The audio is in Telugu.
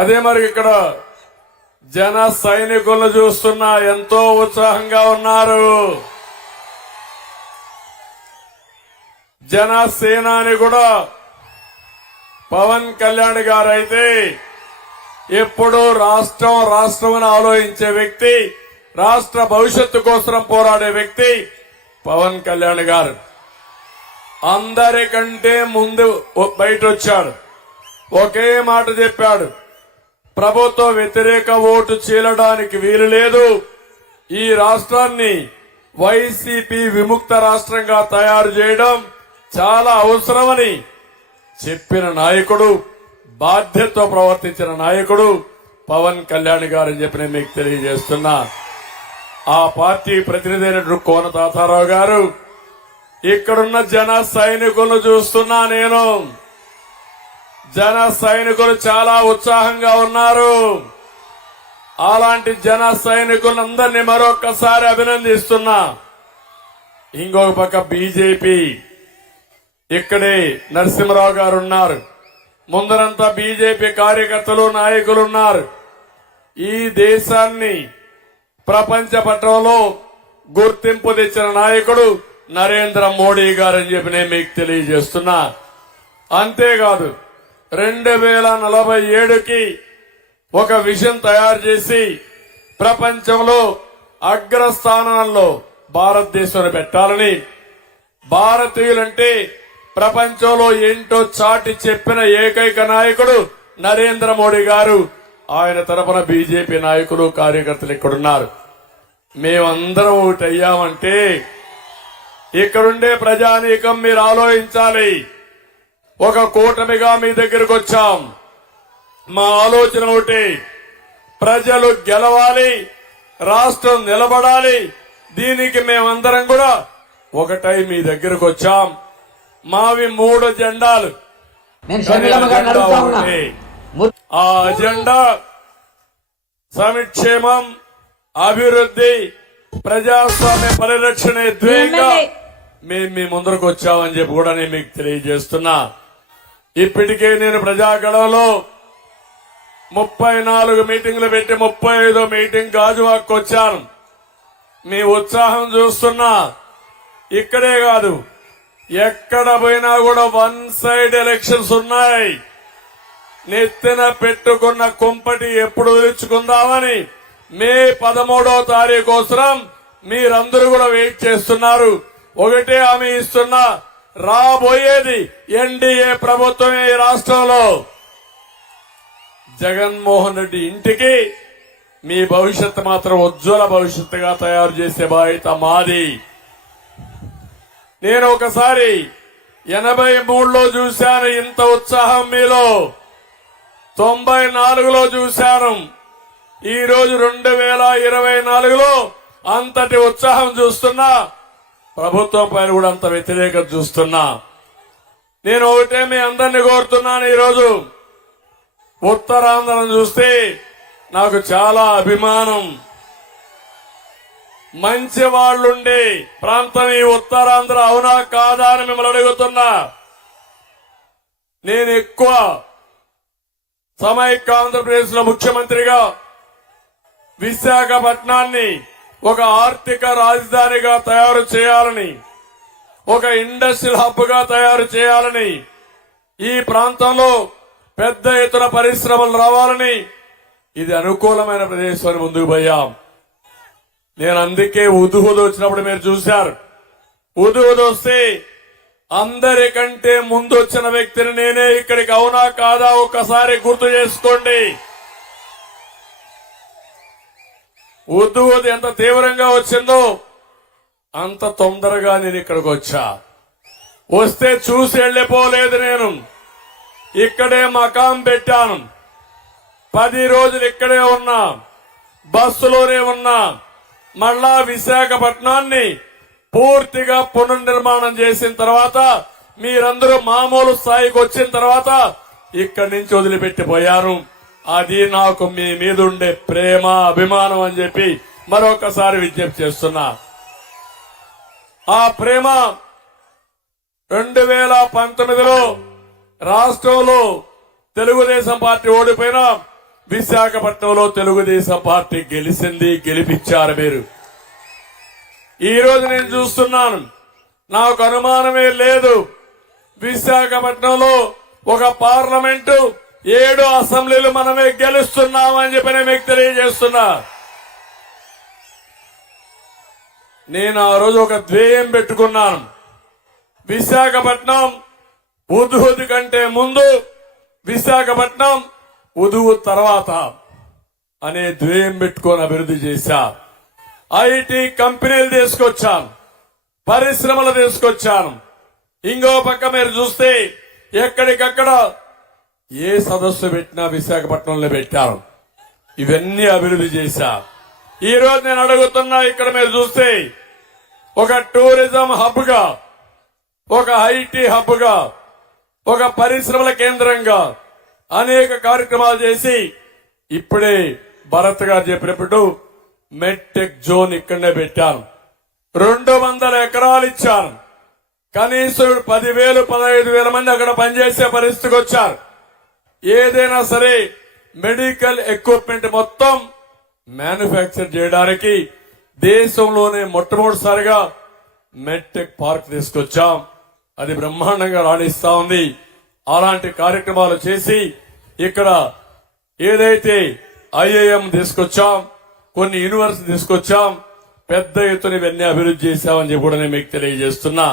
అదే మరి ఇక్కడ జన సైనికులను చూస్తున్నా ఎంతో ఉత్సాహంగా ఉన్నారు. జనసేనాని కూడా పవన్ కళ్యాణ్ గారు అయితే ఎప్పుడు రాష్ట్రం అని ఆలోచించే వ్యక్తి, రాష్ట్ర భవిష్యత్తు కోసం పోరాడే వ్యక్తి పవన్ కళ్యాణ్ గారు. అందరికంటే ముందు బయట వచ్చాడు. ఒకే మాట చెప్పాడు, ప్రభుత్వ వ్యతిరేక ఓటు చీలడానికి వీలు లేదు, ఈ రాష్ట్రాన్ని వైసీపీ విముక్త రాష్ట్రంగా తయారు చేయడం చాలా అవసరమని చెప్పిన నాయకుడు, బాధ్యతతో ప్రవర్తించిన నాయకుడు పవన్ కళ్యాణ్ గారని చెప్పి నేను మీకు తెలియజేస్తున్నా. ఆ పార్టీ ప్రతినిధి అయినటువంటి కోన తాతారావు గారు, ఇక్కడున్న జన సైనికులను చూస్తున్నా నేను. జన సైనికులు చాలా ఉత్సాహంగా ఉన్నారు. అలాంటి జన సైనికులందరినీ మరొక్కసారి అభినందిస్తున్నా. ఇంకొక పక్క బీజేపీ, ఇక్కడే నరసింహరావు గారు ఉన్నారు. ముందరంతా బీజేపీ కార్యకర్తలు, నాయకులు ఉన్నారు. ఈ దేశాన్ని ప్రపంచ పటంలో గుర్తింపు తెచ్చిన నాయకుడు నరేంద్ర మోడీ గారని చెప్పి నేను మీకు తెలియజేస్తున్నా. అంతేకాదు 2047కి ఒక విజన్ తయారు చేసి ప్రపంచంలో అగ్రస్థానంలో భారతదేశాన్ని పెట్టాలని, భారతీయులంటే ప్రపంచంలో ఏంటో చాటి చెప్పిన ఏకైక నాయకుడు నరేంద్ర మోడీ గారు. ఆయన తరపున బీజేపీ నాయకులు, కార్యకర్తలు ఇక్కడున్నారు. మేమందరం ఒకటి అయ్యామంటే ఇక్కడుండే ప్రజానీకం మీరు ఆలోచించాలి. ఒక కూటమిగా మీ దగ్గరకు వచ్చాం. మా ఆలోచన ఒకటి, ప్రజలు గెలవాలి, రాష్ట్రం నిలబడాలి. దీనికి మేమందరం కూడా ఒకటై మీ దగ్గరకు వచ్చాం. మావి 3 జెండాలు. ఆ అజెండా సంక్షేమం, అభివృద్ధి, ప్రజాస్వామ్య పరిరక్షణ ధ్యేయంగా మేము మీ ముందరకు వచ్చామని చెప్పి కూడా నేను మీకు తెలియజేస్తున్నా. ఇప్పటికే నేను ప్రజాగళంలో 34 మీటింగ్లు పెట్టి 35వ మీటింగ్ గాజువాక్ వచ్చాను. మీ ఉత్సాహం చూస్తున్నా. ఇక్కడే కాదు, ఎక్కడ పోయినా కూడా 1 సైడ్ ఎలక్షన్స్ ఉన్నాయి. నెత్తిన పెట్టుకున్న కుంపటి ఎప్పుడు వదిలించుకుందామని మే 13వ తారీఖు కోసం మీరందరూ కూడా వెయిట్ చేస్తున్నారు. ఒకటే హామీ ఇస్తున్నా, రాబోయేది ఎన్డీఏ ప్రభుత్వమే. ఈ రాష్ట్రంలో జగన్మోహన్ రెడ్డి ఇంటికి మీ భవిష్యత్తు మాత్రం ఉజ్వల భవిష్యత్తుగా తయారు చేసే బాధ్యత మాది. నేను ఒకసారి 83లో చూశాను ఇంత ఉత్సాహం మీలో, 94లో చూశాను. ఈ రోజు 2024లో అంతటి ఉత్సాహం చూస్తున్నా, ప్రభుత్వం పైన కూడా అంత వ్యతిరేకత చూస్తున్నా. నేను ఒకటే మీ అందరినీ కోరుతున్నాను, ఈరోజు ఉత్తరాంధ్రను చూస్తే నాకు చాలా అభిమానం. మంచి వాళ్లుండే ప్రాంతం ఈ ఉత్తరాంధ్ర, అవునా కాదా అని మిమ్మల్ని అడుగుతున్నా. నేను ఎక్కువ సమైక్య ఆంధ్రప్రదేశ్ లో ముఖ్యమంత్రిగా విశాఖపట్నాన్ని ఒక ఆర్థిక రాజధానిగా తయారు చేయాలని, ఒక ఇండస్ట్రియల్ హబ్ గా తయారు చేయాలని, ఈ ప్రాంతంలో పెద్ద ఎత్తున పరిశ్రమలు రావాలని, ఇది అనుకూలమైన ప్రదేశాన్ని ముందుకు పోయాం. నేను అందుకే ఉదుహుదు వచ్చినప్పుడు మీరు చూశారు. ఉదుహుదు వస్తే అందరికంటే ముందు వచ్చిన వ్యక్తిని నేనే ఇక్కడికి, అవునా కాదా ఒక్కసారి గుర్తు చేసుకోండి. ఉద్దుహుదు ఎంత తీవ్రంగా వచ్చిందో అంత తొందరగా నేను ఇక్కడికి వచ్చా. వస్తే చూసి వెళ్లిపోలేదు. నేను ఇక్కడే మకాం పెట్టాను. 10 రోజులు ఇక్కడే ఉన్నా, బస్సులోనే ఉన్నా. మళ్ళా విశాఖపట్నాన్ని పూర్తిగా పునర్నిర్మాణం చేసిన తర్వాత, మీరందరూ మామూలు స్థాయికి వచ్చిన తర్వాత ఇక్కడి నుంచి వదిలిపెట్టిపోయారు. అది నాకు మీ మీద ఉండే ప్రేమ, అభిమానం అని చెప్పి మరొకసారి విజ్ఞప్తి చేస్తున్నా. ఆ ప్రేమ 2019లో రాష్ట్రంలో తెలుగుదేశం పార్టీ ఓడిపోయినా విశాఖపట్నంలో తెలుగుదేశం పార్టీ గెలిచింది, గెలిపించారు మీరు. ఈ రోజు నేను చూస్తున్నాను, నాకు అనుమానమే లేదు, విశాఖపట్నంలో ఒక పార్లమెంటు 7 అసెంబ్లీలు మనమే గెలుస్తున్నామని చెప్పి నేను మీకు తెలియజేస్తున్నా. నేను ఆ రోజు ఒక ధ్యేయం పెట్టుకున్నాను, విశాఖపట్నం ఉదుహుది కంటే ముందు, విశాఖపట్నం ఉదుహు తర్వాత అనే ధ్యేయం పెట్టుకొని అభివృద్ధి చేశా. ఐటీ కంపెనీలు తీసుకొచ్చాను, పరిశ్రమలు తీసుకొచ్చాను. ఇంకో పక్క మీరు చూస్తే ఎక్కడికక్కడ ఏ సదస్సు పెట్టినా విశాఖపట్నంలో పెట్టారు. ఇవన్నీ అభివృద్ధి చేశా. ఈ రోజు నేను అడుగుతున్నా, ఇక్కడ మీరు చూస్తే ఒక టూరిజం హబ్ గా, ఒక ఐటీ హబ్ గా, ఒక పరిశ్రమల కేంద్రంగా అనేక కార్యక్రమాలు చేసి ఇప్పుడే భరత్ గారు చెప్పినప్పుడు మెడ్టెక్ జోన్ ఇక్కడనే పెట్టాను. 200 ఎకరాలు ఇచ్చాను. కనీసం 10,000, 15,000 మంది అక్కడ పనిచేసే పరిస్థితికి వచ్చారు. ఏదైనా సరే మెడికల్ ఎక్విప్మెంట్ మొత్తం మ్యానుఫ్యాక్చర్ చేయడానికి దేశంలోనే మొట్టమొదటిసారిగా మెడ్టెక్ పార్క్ తీసుకొచ్చాం. అది బ్రహ్మాండంగా రాణిస్తా ఉంది. అలాంటి కార్యక్రమాలు చేసి ఇక్కడ ఏదైతే ఐఐఎం తీసుకొచ్చాం, కొన్ని యూనివర్సిటీ తీసుకొచ్చాం, పెద్ద ఎత్తున ఇవన్నీ అభివృద్ధి చేశామని చెప్పి కూడా నేను మీకు తెలియజేస్తున్నా.